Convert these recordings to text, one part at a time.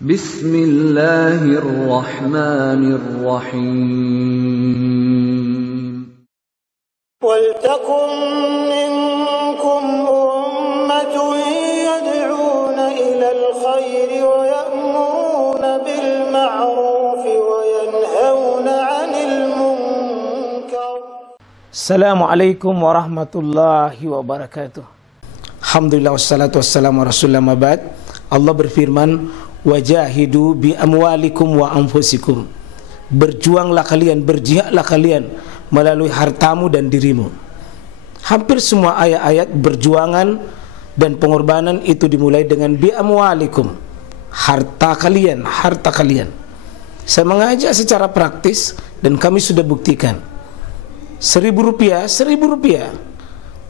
Bismillahirrahmanirrahim. Waltakum minkum ummatun yad'una ilal khairi wa ya'muruna bil ma'ruf wa yanhauna 'anil munkar. Assalamualaikum warahmatullahi wabarakatuh. Alhamdulillah wassalatu wassalamu ala rasulillah mabad. Allah berfirman, wajahidu bi amwalikum wa anfusikum. Berjuanglah kalian, berjihadlah kalian melalui hartamu dan dirimu. Hampir semua ayat-ayat berjuangan dan pengorbanan itu dimulai dengan bi amwalikum, harta kalian, harta kalian. Saya mengajak secara praktis dan kami sudah buktikan. Rp1.000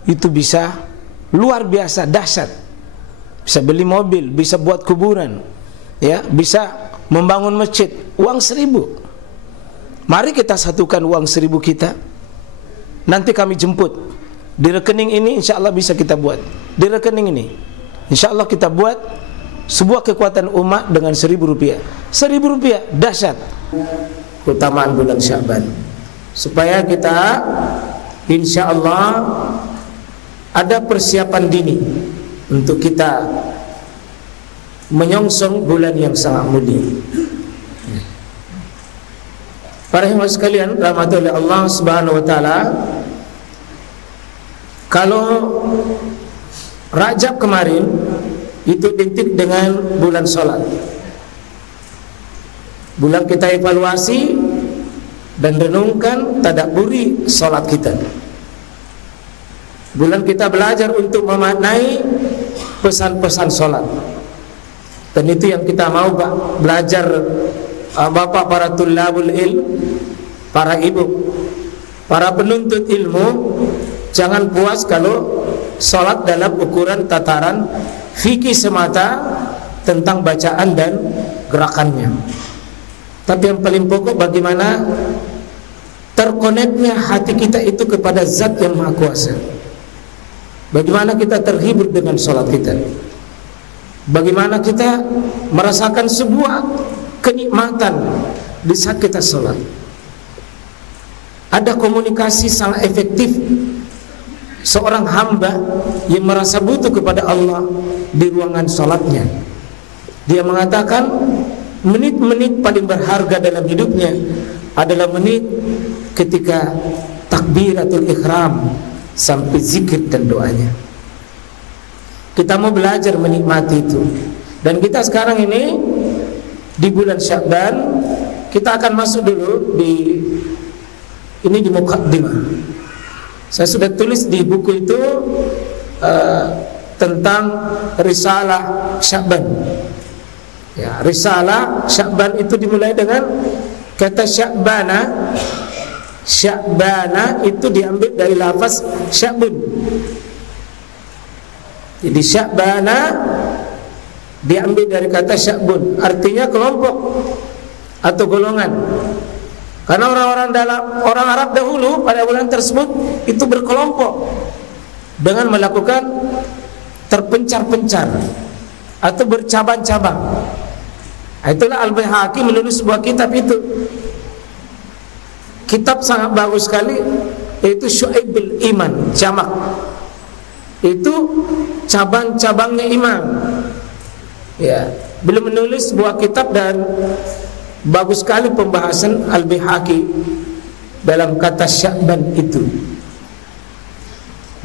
itu bisa luar biasa dahsyat. Bisa beli mobil, bisa buat kuburan, ya, bisa membangun masjid. Uang 1.000. Mari kita satukan uang 1.000 kita. Nanti kami jemput di rekening ini, insya Allah bisa kita buat. Di rekening ini, insya Allah kita buat sebuah kekuatan umat dengan Rp1.000. Rp1.000 dahsyat. Keutamaan bulan Sya'ban, supaya kita insya Allah ada persiapan dini untuk kita menyongsong bulan yang sangat mulia. Para hadirin sekalian, rahmati oleh Allah Subhanahu wa taala, kalau Rajab kemarin itu identik dengan bulan salat. Bulan kita evaluasi dan renungkan, tadabburi salat kita. Bulan kita belajar untuk memaknai pesan-pesan sholat. Dan itu yang kita mau belajar, bapak para tulabul ilm, para ibu, para penuntut ilmu. Jangan puas kalau sholat dalam ukuran tataran fikih semata tentang bacaan dan gerakannya. Tapi yang paling pokok, bagaimana terkoneknya hati kita itu kepada Zat yang Maha Kuasa. Bagaimana kita terhibur dengan sholat kita. Bagaimana kita merasakan sebuah kenikmatan di saat kita sholat. Ada komunikasi sangat efektif seorang hamba yang merasa butuh kepada Allah di ruangan sholatnya. Dia mengatakan menit-menit paling berharga dalam hidupnya adalah menit ketika takbiratul ihram sampai zikir dan doanya. Kita mau belajar menikmati itu. Dan kita sekarang ini di bulan Sya'ban, kita akan masuk dulu di muqaddimah. Saya sudah tulis di buku itu tentang risalah Sya'ban. Ya, risalah Sya'ban itu dimulai dengan kata Sya'bana. Sya'bana itu diambil dari lafaz Sya'bun. Jadi Sya'bana diambil dari kata Sya'bun, artinya kelompok atau golongan. Karena orang Arab dahulu pada bulan tersebut itu berkelompok dengan melakukan terpencar-pencar atau bercabang-cabang. Itulah Al-Baihaqi menulis sebuah kitab itu. Kitab sangat bagus sekali, yaitu Syu'aibul Iman, jamak. Itu cabang-cabangnya iman. Ya, beliau menulis sebuah kitab dan bagus sekali pembahasan Al-Baihaqi dalam kata Sya'ban itu.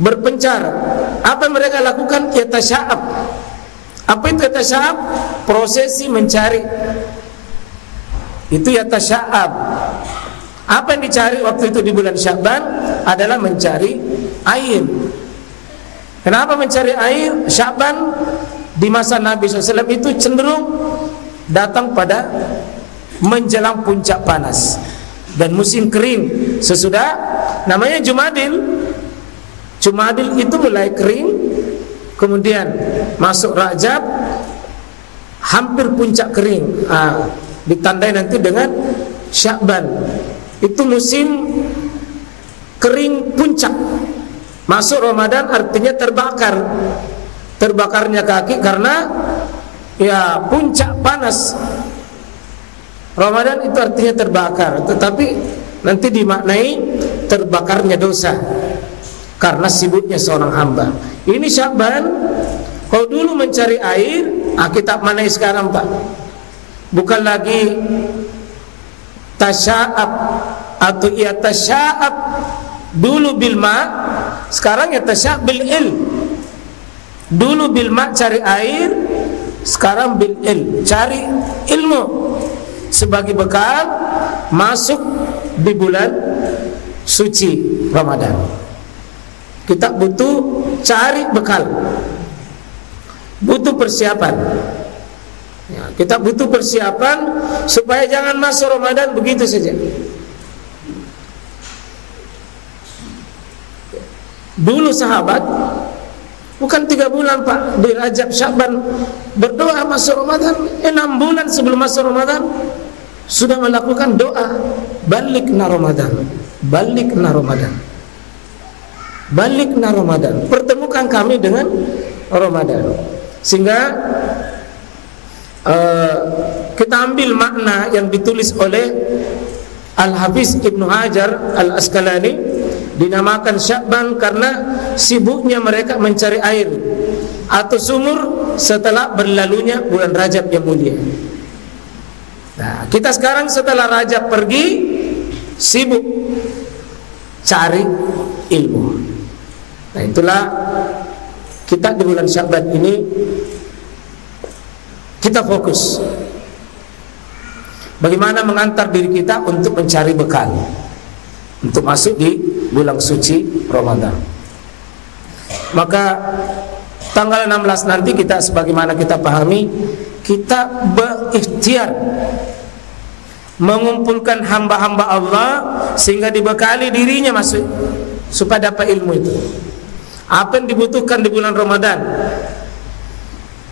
Berpencar. Apa mereka lakukan? Yatasya'ab. Apa itu yatasya'ab? Prosesi mencari. Itu yatasya'ab. Apa yang dicari waktu itu di bulan Sya'ban adalah mencari air. Kenapa mencari air? Sya'ban di masa Nabi SAW itu cenderung datang pada menjelang puncak panas dan musim kering. Sesudah namanya Jumadil. Jumadil itu mulai kering, kemudian masuk Rajab, hampir puncak kering. Ditandai nanti dengan Sya'ban. Itu musim kering puncak. Masuk Ramadan artinya terbakar. Terbakarnya kaki karena ya puncak panas Ramadan itu artinya terbakar, tetapi nanti dimaknai terbakarnya dosa karena sibuknya seorang hamba. Ini Sya'ban, kalau dulu mencari air, kita manai sekarang Pak, bukan lagi tasya'ab atau tasya'ab dulu bil ma', sekarang tasya'ab bil il. Dulu bil ma' cari air, sekarang bil il cari ilmu sebagai bekal masuk di bulan suci Ramadan. Kita butuh cari bekal, butuh persiapan. Ya, kita butuh persiapan supaya jangan masuk Ramadan begitu saja. Dulu sahabat bukan 3 bulan Pak di Rajab Sya'ban berdoa masuk Ramadan, 6 bulan sebelum masuk Ramadan sudah melakukan doa balikna Ramadan, balikna Ramadan, balikna Ramadan, pertemukan kami dengan Ramadan. Sehingga kita ambil makna yang ditulis oleh Al-Hafiz Ibnu Hajar Al-Asqalani, dinamakan Sya'ban karena sibuknya mereka mencari air atau sumur setelah berlalunya bulan Rajab yang mulia. Nah, kita sekarang setelah Rajab pergi sibuk cari ilmu. Nah, itulah kita di bulan Sya'ban ini kita fokus bagaimana mengantar diri kita untuk mencari bekal untuk masuk di bulan suci Ramadan. Maka tanggal 16 nanti kita sebagaimana kita pahami, kita berikhtiar mengumpulkan hamba-hamba Allah sehingga dibekali dirinya masuk supaya dapat ilmu itu. Apa yang dibutuhkan di bulan Ramadan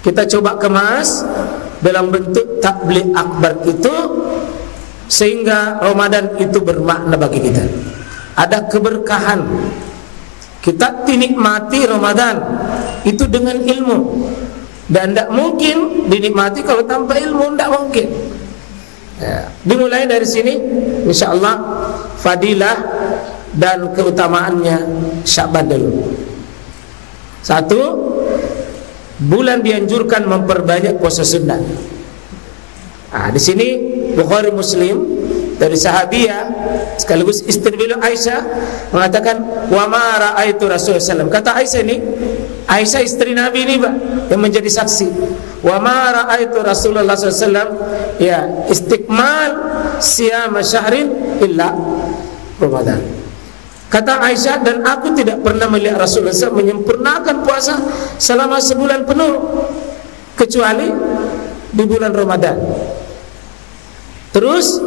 kita coba kemas dalam bentuk tabligh akbar itu, sehingga Ramadan itu bermakna bagi kita. Ada keberkahan. Kita dinikmati Ramadan itu dengan ilmu, dan tidak mungkin dinikmati kalau tanpa ilmu, tidak mungkin. Ya, dimulai dari sini insyaallah fadilah dan keutamaannya Sya'ban dulu. 1, bulan dianjurkan memperbanyak puasa sunnah. Di sini Bukhari Muslim dari sahabiah sekaligus istri beliau Aisyah mengatakan, wa ma ra'aitu Rasulullah SAW. Kata Aisyah ini, Aisyah istri Nabi ini Pak yang menjadi saksi. Wa ma ra'aitu Rasulullah SAW ya istiqmal siyam syahrin illa Ramadan. Kata Aisyah, dan aku tidak pernah melihat Rasulullah SAW menyempurnakan puasa selama sebulan penuh kecuali di bulan Ramadan. Terus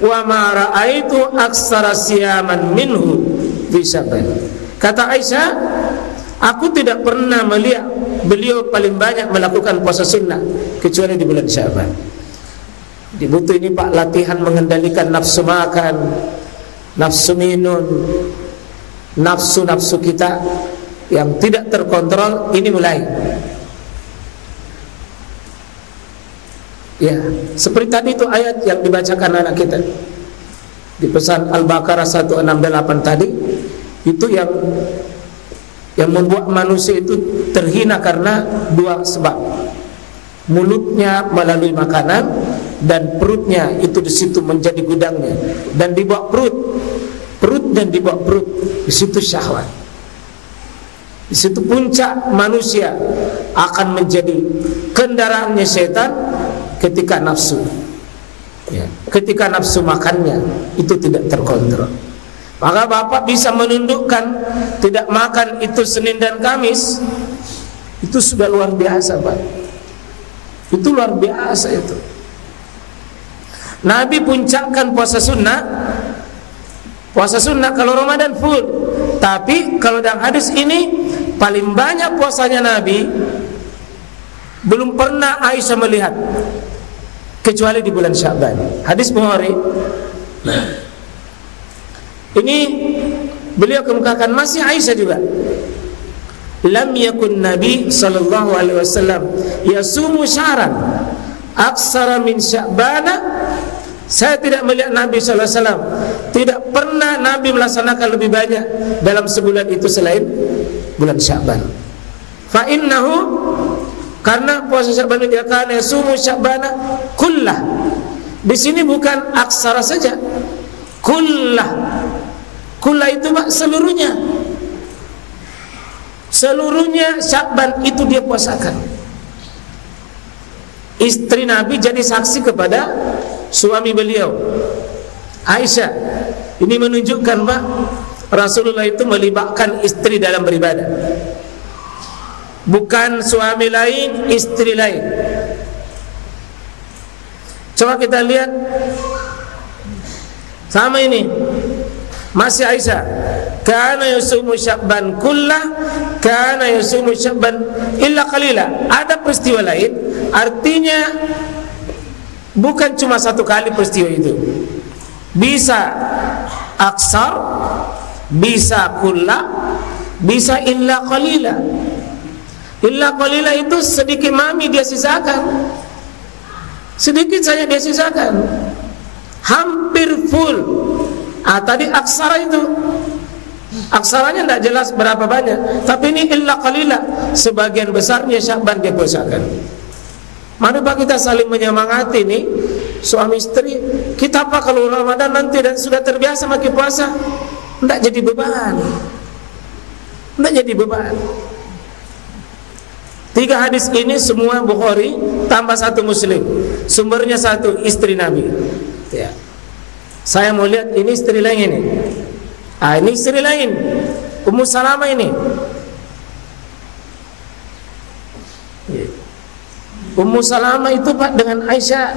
wa ma ra'aitu aksara siyaman minhu fi Sya'ban. Kata Aisyah, aku tidak pernah melihat beliau paling banyak melakukan puasa sunnah kecuali di bulan Sya'ban. Dibutuh ini Pak latihan mengendalikan nafsu makan, nafsu minum, nafsu-nafsu kita yang tidak terkontrol ini mulai. Ya, seperti tadi itu ayat yang dibacakan anak kita di pesan Al-Baqarah 168 tadi, itu yang membuat manusia itu terhina karena 2 sebab. Mulutnya melalui makanan dan perutnya itu di situ menjadi gudangnya, dan di bawah perut dan di bawah perut di situ syahwat. Di situ puncak manusia akan menjadi kendaraannya setan ketika nafsu. Ya, ketika nafsu makannya itu tidak terkontrol. Maka Bapak bisa menundukkan tidak makan itu Senin dan Kamis. Itu sudah luar biasa Pak. Itu luar biasa itu. Nabi puncakkan puasa sunnah. Puasa sunnah kalau Ramadan full. Tapi kalau dalam hadis ini paling banyak puasanya Nabi, belum pernah Aisyah melihat kecuali di bulan Sya'ban. Hadis Bukhari. Nah, ini beliau kemukakan masih Aisyah juga. lam yakun Nabi sallallahu alaihi wasallam yasumu syahran aksara min Sya'bana. Saya tidak melihat Nabi sallallahu alaihi wasallam, tidak pernah Nabi melaksanakan lebih banyak dalam sebulan itu selain bulan Sya'ban. Fa innahu, karena puasa Sya'ban itu akan yasumu Sya'bana kullah. Di sini bukan aksara saja, kullah. Kullah itu seluruhnya. Seluruhnya Sya'ban itu dia puasakan. Istri Nabi jadi saksi kepada suami beliau, Aisyah. Ini menunjukkan Pak, Rasulullah itu melibatkan istri dalam beribadah. Bukan suami lain, istri lain. Coba kita lihat sama ini. Masih Aisyah, kana yusumu Sya'ban kullah, kana yusumu Sya'ban illa qalila. Ada peristiwa lain, artinya bukan cuma satu kali peristiwa itu. Bisa aksar, bisa kullah, bisa illa qalila. Illa qalila itu sedikit mami dia sisakan, sedikit saja dia sisakan, hampir full. Tadi aksara itu, aksaranya tidak jelas berapa banyak, tapi ini illa qalila, sebagian besarnya Sya'ban dia puasakan. Mari Pak kita saling menyemangati nih suami istri. Kita apa kalau Ramadan nanti dan sudah terbiasa makin puasa, tidak jadi beban, tidak jadi beban. 3 hadis ini semua Bukhari tambah 1 Muslim. Sumbernya satu, istri Nabi. Ya. Saya mau lihat ini istri lain ini. Ini istri lain, Ummu Salamah ini. Ummu Salamah itu Pak dengan Aisyah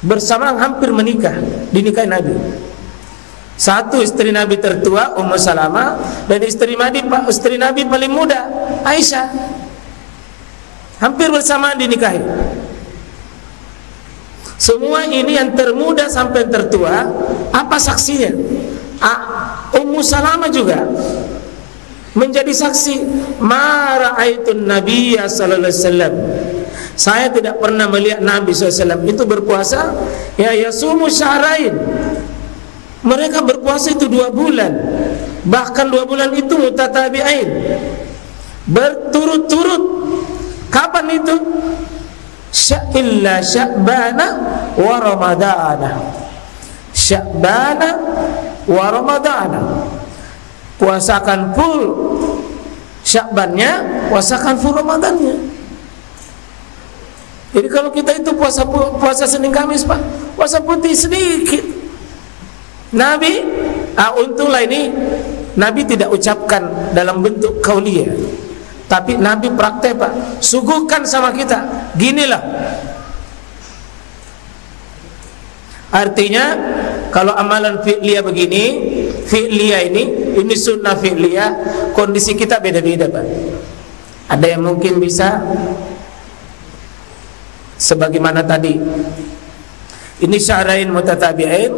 bersamaan hampir menikah, dinikahi Nabi. Satu istri Nabi tertua Ummu Salamah, dan istri Nabi paling muda Aisyah. Hampir bersamaan dinikahi. Semua ini yang termuda sampai tertua, apa saksinya? Ummu Salamah juga menjadi saksi. Ma ra'aitun Nabiyya sallallahu alaihi wasallam. Saya tidak pernah melihat Nabi SAW itu berpuasa ya yasumu syahrain. Mereka berpuasa itu 2 bulan. Bahkan 2 bulan itu mutatabi'ain, berturut-turut. Kapan itu? Illa Sya'bana wa Ramadana. Sya'bana wa Ramadana. Puasakan full Sya'bannya, puasakan full Ramadannya. Jadi kalau kita itu puasa Senin Kamis Pak, puasa putih sedikit. Nabi, untunglah ini Nabi tidak ucapkan dalam bentuk qauliyah, tapi Nabi praktek Pak, suguhkan sama kita. Ginilah. Artinya kalau amalan fi'liyah begini, fi'liyah ini sunnah fi'liyah, kondisi kita beda-beda Pak. Ada yang mungkin bisa sebagaimana tadi, ini syahrain mutatabi'ain.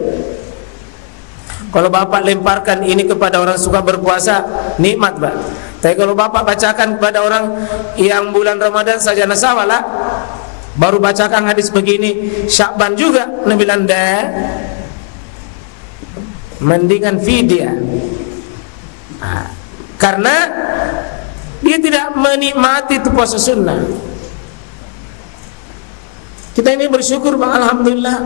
Kalau Bapak lemparkan ini kepada orang suka berpuasa, nikmat Pak. Tapi kalau Bapak bacakan kepada orang yang bulan Ramadan saja nasawala, baru bacakan hadis begini, Sya'ban juga, Nabi bilang mendingan fidyah. Karena dia tidak menikmati itu puasa sunnah. Kita ini bersyukur Bang, alhamdulillah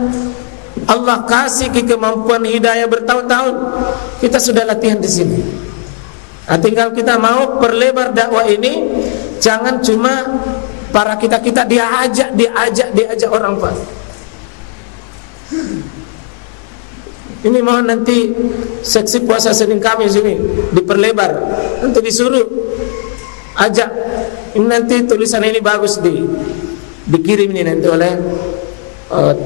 Allah kasih kemampuan hidayah bertahun-tahun. Kita sudah latihan di sini. Tinggal kita mau perlebar dakwah ini, jangan cuma para kita diajak orang Pak. Ini mohon nanti seksi puasa Senin Kamis ini diperlebar, nanti disuruh ajak. Ini nanti tulisan ini bagus dikirim ini nanti oleh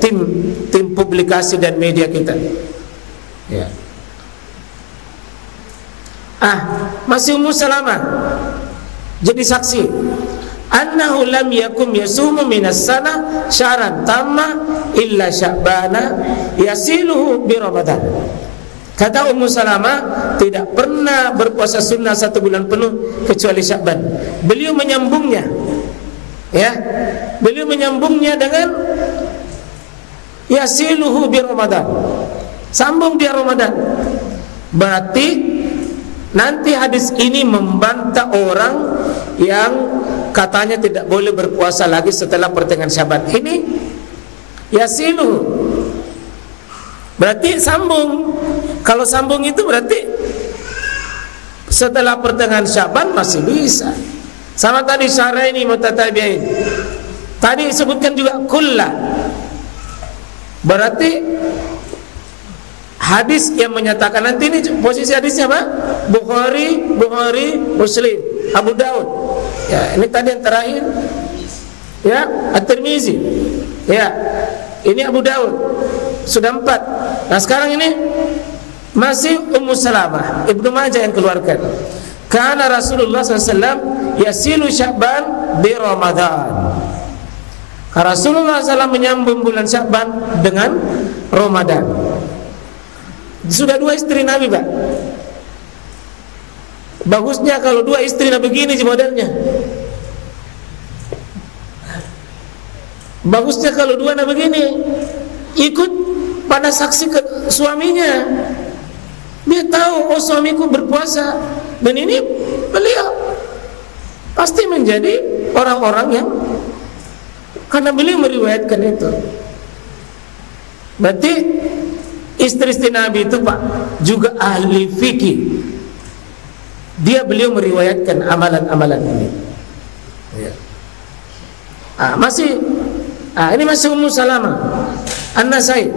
tim publikasi dan media kita. Ya. Masih Ummu Salamah jadi saksi. Annahu lam yakum yasumu minas sana syahran tamma illa Sya'bana yasiluhu bi Ramadan. Kata Ummu Salamah, tidak pernah berpuasa sunnah 1 bulan penuh kecuali Sya'ban. Beliau menyambungnya, ya, beliau menyambungnya dengan yasiluhu bi Ramadan, sambung dia Ramadan. Berarti nanti hadis ini membantah orang yang katanya tidak boleh berpuasa lagi setelah pertengahan Sya'ban. Ini yasiluhu, berarti sambung. Kalau sambung itu berarti setelah pertengahan Sya'ban masih bisa. Sama tadi syaraini mutatabi'in. Tadi disebutkan juga kullah. Berarti hadis yang menyatakan, nanti ini posisi hadisnya apa? Bukhari, Muslim, Abu Daud. Ya, ini tadi yang terakhir. Ya, At-Tirmizi. Ya, ini Abu Daud. Sudah 4. Nah, sekarang ini masih Ummu Salamah, Ibnu Majah yang keluarkan. Karena Rasulullah SAW yasilu Sya'ban bi Ramadan. Rasulullah SAW menyambung bulan Sya'ban dengan Ramadan. Sudah 2 istri Nabi, Pak. Bagusnya kalau 2 istri Nabi begini modelnya. Bagusnya kalau 2 Nabi begini, ikut pada saksi ke suaminya. Dia tahu, oh suamiku berpuasa, dan ini beliau pasti menjadi orang-orang yang, karena beliau meriwayatkan itu. Berarti istri-istri Nabi itu, Pak, juga ahli fikih. Beliau meriwayatkan amalan-amalan ini. Ya. Ini masih Ummu Salamah An-Nasai.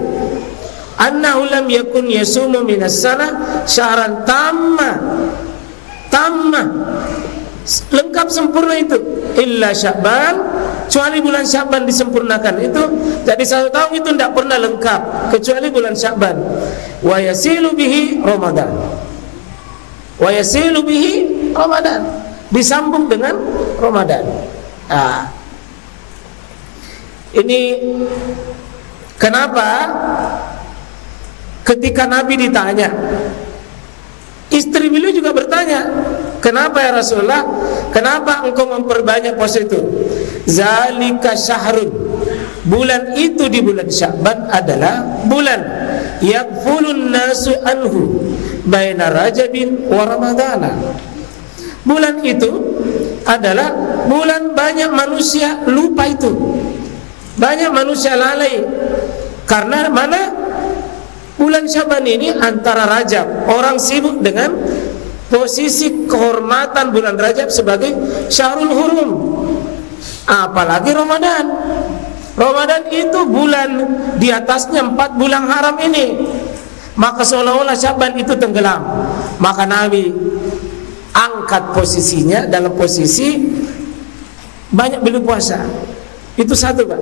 Annahu lam yakun yasumu minas sana syahran tamma, lengkap sempurna itu, illa Sya'ban, kecuali bulan Sya'ban disempurnakan itu. Jadi 1 tahun itu tidak pernah lengkap kecuali bulan Sya'ban. Wa yasilu bihi Ramadan, wa yasilu bihi Ramadan, disambung dengan Ramadan. Ini kenapa ketika Nabi ditanya, istri beliau juga bertanya, kenapa ya Rasulullah, kenapa engkau memperbanyak puasa itu? Zalika syahrun, bulan itu di bulan Sya'ban adalah bulan yaghfulun nasu anhu baina Rajabin wa Ramadana. Bulan itu adalah bulan banyak manusia lupa itu, banyak manusia lalai. Karena mana? Bulan Sya'ban ini antara Rajab, orang sibuk dengan posisi kehormatan bulan Rajab sebagai Syahrul Hurum. Apalagi Ramadan. Ramadan itu bulan di atasnya 4 bulan haram ini. Maka seolah-olah Sya'ban itu tenggelam. Maka Nabi angkat posisinya dalam posisi banyak beliau puasa. Itu satu, Pak.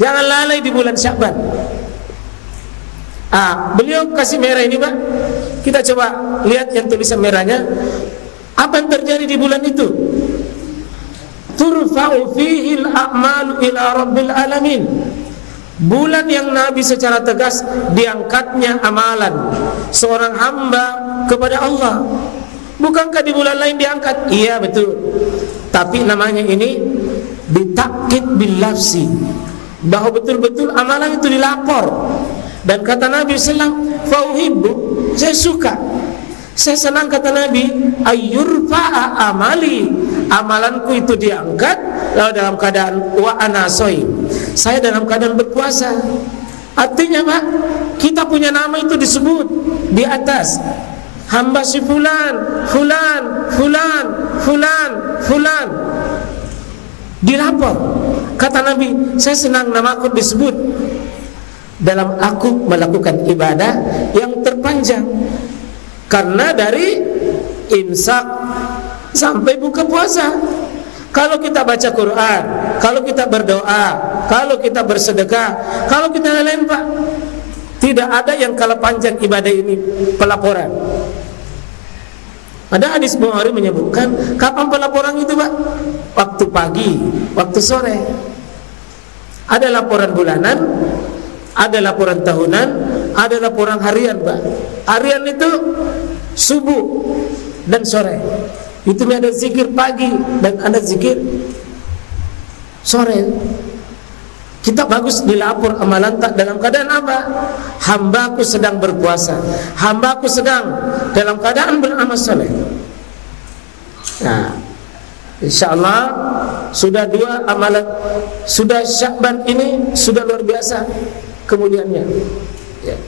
Jangan lalai di bulan Sya'ban. Beliau kasih merah ini, Pak. Kita coba lihat yang tulisan merahnya. Apa yang terjadi di bulan itu? Turfa'u fihi al-a'malu ila rabbil alamin. Bulan yang Nabi secara tegas diangkatnya amalan seorang hamba kepada Allah. Bukankah di bulan lain diangkat? Iya, betul. Tapi namanya ini ditakkid bil lafzi, bahwa betul-betul amalan itu dilapor. Dan kata Nabi sallallahu fauhibbu, saya suka, saya senang, kata Nabi, ayyurfa'a amali, amalanku itu diangkat lalu dalam keadaan wa ana shaim, saya dalam keadaan berpuasa. Artinya, Pak, kita punya nama itu disebut di atas, hamba si fulan, fulan, dilapor. Kata Nabi, saya senang namaku disebut dalam aku melakukan ibadah yang terpanjang. Karena dari imsak sampai buka puasa, kalau kita baca Quran, kalau kita berdoa, kalau kita bersedekah, kalau kita lain-lain, Pak, tidak ada yang kalah panjang ibadah ini pelaporan. Ada hadis Bukhari menyebutkan kapan pelaporan itu, Pak? Waktu pagi, waktu sore. Ada laporan bulanan, ada laporan tahunan, ada laporan harian, Pak. Harian itu subuh dan sore. Itu ada zikir pagi dan ada zikir sore. Kita bagus dilapor amalan tak dalam keadaan apa? Hambaku sedang berpuasa, hambaku sedang dalam keadaan beramal soleh. Nah, insyaallah sudah 2 amalan, sudah Sya'ban ini sudah luar biasa kemudiannya. Ya.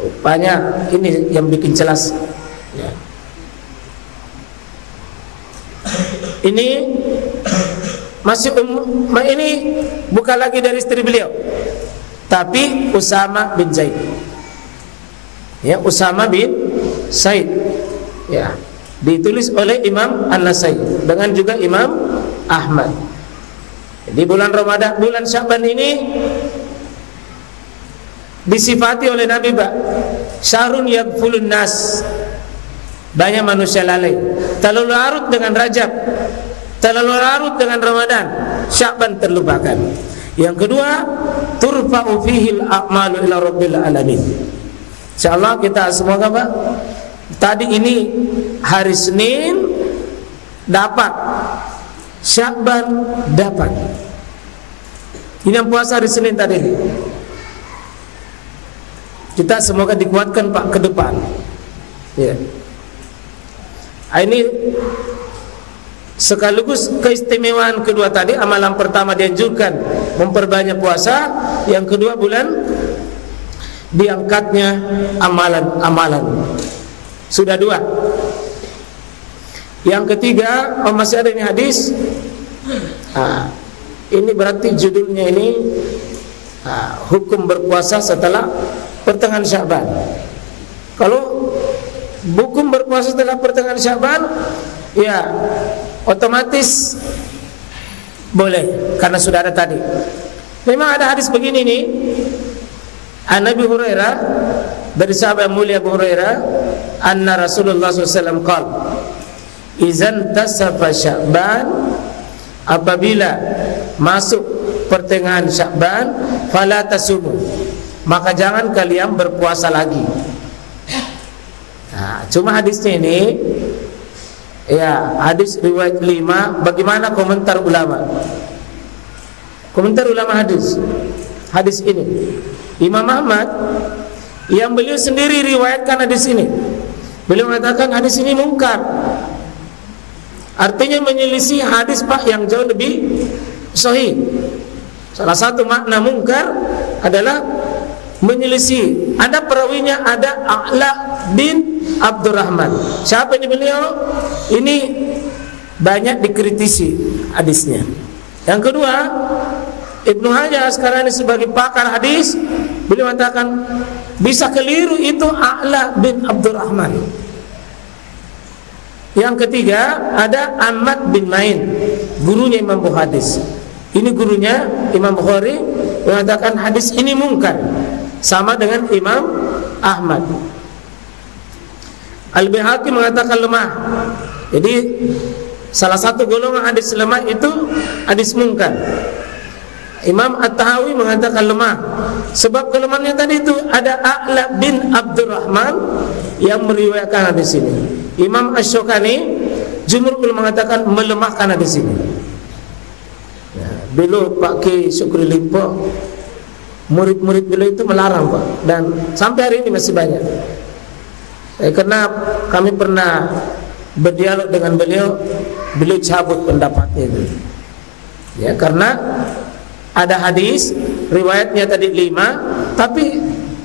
Rupanya ini yang bikin jelas. Ya. Ini masih ini bukan lagi dari istri beliau, tapi Usama bin Zaid. Ya, Usama bin Zaid. Ya, ditulis oleh Imam An-Nasai dengan juga Imam Ahmad. Di bulan Ramadan, bulan Sya'ban ini disifati oleh Nabi syahrun yaghfulun nas. Banyak manusia lalai, terlalu larut dengan Rajab, terlalu larut dengan Ramadan, Sya'ban terlupakan. Yang kedua, turfa'u fihil a'malu ila rabbil alamin. Insyaallah kita semoga Pak, tadi ini hari Senin dapat, Sya'ban dapat. Ini yang puasa hari Senin tadi. Kita semoga dikuatkan Pak ke depan. Ya. Ini sekaligus keistimewaan kedua tadi. Amalan pertama dianjurkan memperbanyak puasa, yang kedua bulan diangkatnya amalan-amalan. Sudah 2. Yang ketiga, masih ada ini hadis. Ini berarti judulnya ini hukum berpuasa setelah pertengahan Sya'ban. Kalau hukum berpuasa setelah pertengahan Sya'ban, ya otomatis boleh karena sudah ada tadi. Memang ada hadis begini nih, Nabi Hurairah, dari sahabat mulia Abu Hurairah, anna Rasulullah SAW qala, izan tasafa Sya'ban, apabila masuk pertengahan Sya'ban, fala tasumu, maka jangan kalian berpuasa lagi. Nah, cuma hadisnya ini, ya hadis riwayat 5. Bagaimana komentar ulama? Komentar ulama hadis ini, Imam Ahmad yang beliau sendiri riwayatkan hadis ini, beliau mengatakan hadis ini mungkar. Artinya menyelisih hadis Pak yang jauh lebih sahih. Salah satu makna mungkar adalah menyelisih. Ada perawinya, ada A'la bin Abdurrahman. Siapa ini beliau? Ini banyak dikritisi hadisnya. Yang kedua, Ibnu Hajar sekarang ini sebagai pakar hadis, beliau mengatakan bisa keliru itu A'la bin Abdurrahman. Yang ketiga, ada Ahmad bin Ma'in, gurunya Imam Bukhari. Ini gurunya Imam Bukhari mengatakan hadis ini mungkar, sama dengan Imam Ahmad. Al-Baihaqi mengatakan lemah. Jadi salah satu golongan hadis lemah itu hadis mungkar. Imam At-Tahawi mengatakan lemah, sebab kelemahannya tadi itu ada A'la bin Abdurrahman yang meriwayatkan hadis ini. Imam Asy-Syaukani jumhur ulama mengatakan melemahkan hadis ini. Ya, beliau Pak Ki Syukri Limpo, murid-murid beliau itu melarang Pak, dan sampai hari ini masih banyak. Karena kami pernah berdialog dengan beliau, beliau cabut pendapatnya itu. Ya, karena ada hadis riwayatnya tadi 5, tapi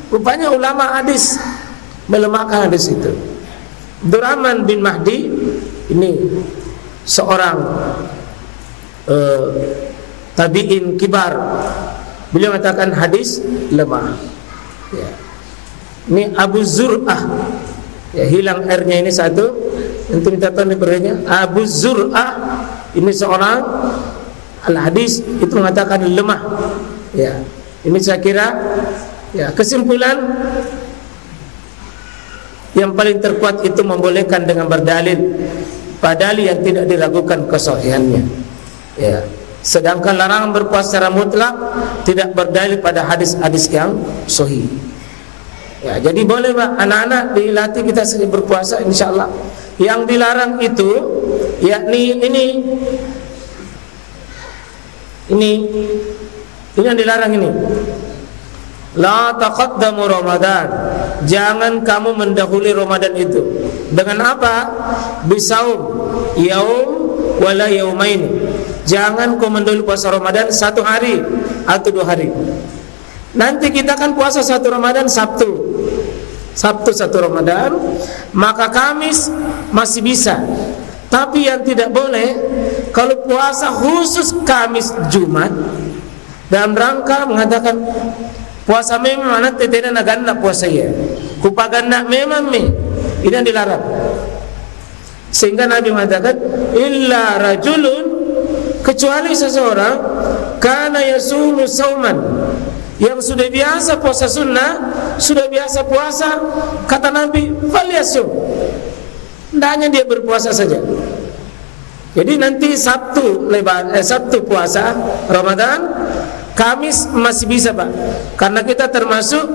rupanya ulama hadis melemahkan hadis itu. Abdurrahman bin Mahdi ini seorang tabi'in kibar, beliau mengatakan hadis lemah. Ya. Ini Abu Zur'ah, ya, hilang R-nya ini satu, nanti minta tahu nih. Abu Zur'ah ini seorang al-hadis itu mengatakan lemah. Ya, ini saya kira ya kesimpulan yang paling terkuat itu membolehkan dengan berdalil pada dalil yang tidak diragukan kesahihannya. Ya. Sedangkan larangan berpuasa secara mutlak tidak berdalil pada hadis-hadis yang sahih. Ya, jadi boleh Pak, anak-anak dilatih kita sering berpuasa insyaallah. Yang dilarang itu yakni ini yang dilarang ini. La taqaddamu Ramadan. Jangan kamu mendahului Ramadan itu. Dengan apa? Bisaum yaum wala yaumain. Jangan kau mendahului puasa Ramadan 1 hari atau 2 hari. Nanti kita kan puasa 1 Ramadan Sabtu 1 Ramadan, maka Kamis masih bisa. Tapi yang tidak boleh kalau puasa khusus Kamis Jumat dalam rangka mengatakan puasa memang nanti tidak naganda puasa ya. Kupaganda memang ini yang dilarang. Sehingga Nabi mengatakan illa rajulun, kecuali seseorang kana yasumu sauman, yang sudah biasa puasa sunnah, sudah biasa puasa, kata Nabi falyasum, hendaknya dia berpuasa saja. Jadi nanti Sabtu puasa Ramadan, Kamis masih bisa Pak, karena kita termasuk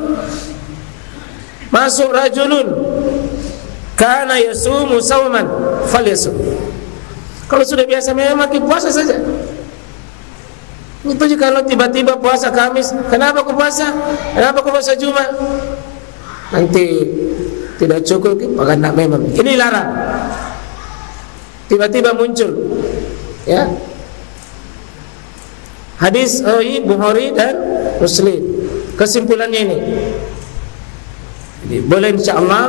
masuk rajulun kana yasumu sauman falyasum. Kalau sudah biasa memang puasa saja. Itu juga kalau tiba-tiba puasa Kamis, kenapa aku puasa? Kenapa aku puasa Jumat? Nanti tidak cukup, maka nak memang. Ini larang. Tiba-tiba muncul, ya. Hadis Bukhari dan Muslim. Kesimpulannya ini. Jadi, boleh insyaallah,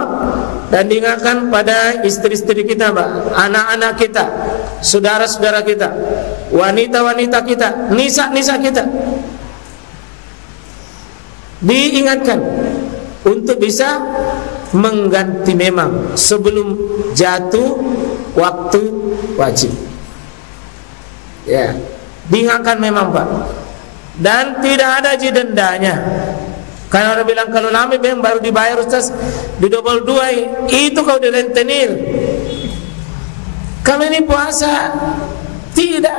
dan diingatkan pada istri-istri kita, Mbak, anak-anak kita, saudara-saudara kita, wanita-wanita kita, nisa-nisa kita, diingatkan untuk bisa mengganti memang sebelum jatuh waktu wajib. Ya, diingatkan memang Pak, dan tidak ada dendanya. Karena orang bilang kalau lama memang baru dibayar Ustaz, didobel 2, itu kau direntenir. Kalau ini puasa tidak.